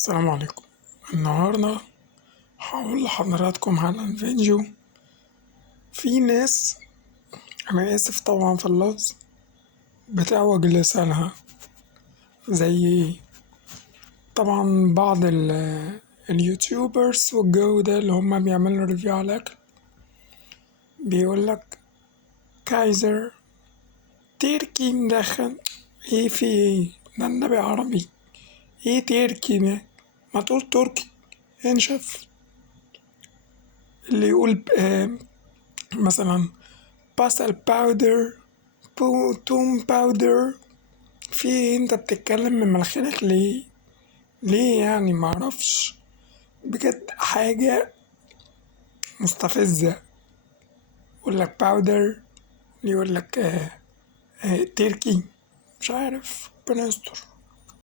السلام عليكم. النهاردة هقول لحضراتكم على فيديو. في ناس، أنا آسف طبعا في اللفظ، بتعوج لسانها زي طبعا بعض اليوتيوبرز والجو ده اللي هما بيعملوا ريفيو على الأكل. بيقولك كايزر تركي مدخن. ايه في ايه؟ ده النبي عربي. ايه تركي ده؟ ما تقول تركي انشف. اللي يقول مثلا بصل باودر، توم باودر. في إيه؟ انت بتتكلم من مناخيرك ليه؟ ليه يعني؟ معرفش، بجد حاجة مستفزة. يقولك باودر، يقولك تركي، مش عارف، ربنا يستر.